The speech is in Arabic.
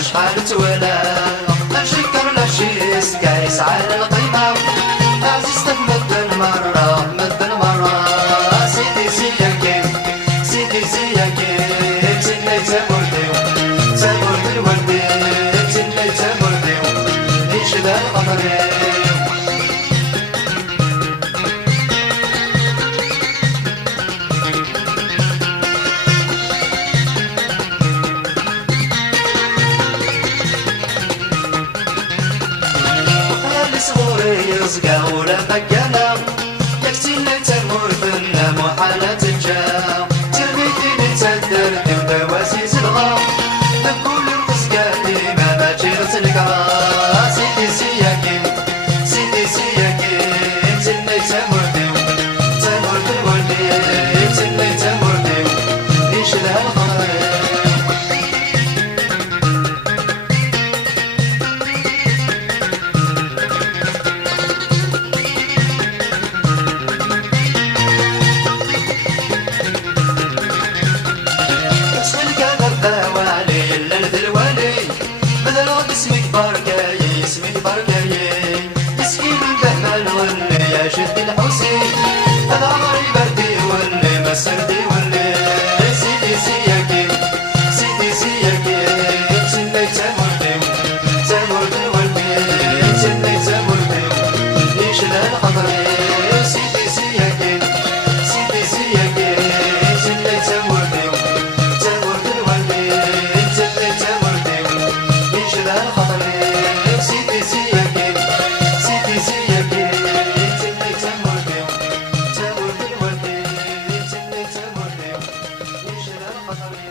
شحال تولا نشكر لشي سكايس على القيمة عزيز تمد المرة مد المرة سيدي سياكي سيدي سياكي تني تمرديو تمرد الوردي تني تمرديو ليش ذا القمري يزقى ولا مكانا يكتينا تمر فينا محالة تجاه ترميتيني تدردي ودواسيس الغام نقول القسكة ديما ما جيرت القرا سيدي سياكي سيدي سياكي تني تمرديو تمرد الوردي تني تمرديو ليش ذا الخمري اسمك بركاي اسمك بركاي مسكين بهمل ولي يا جد الحسين هذا عمري بردي ولي مسردي ولي سيدي سياكي سيدي سياكي تني تمرديو تمرد الولي تني تمرديو ليش ذا الخضري سيدي سياكي سيدي سياكي تني تمرديو تمرد الولي تني تمرديو ليش ذا الخضري سيدي سياكي سيدي سياكي تني تمرديو تمرد الولي تني تمرديو ليش ذا الخضري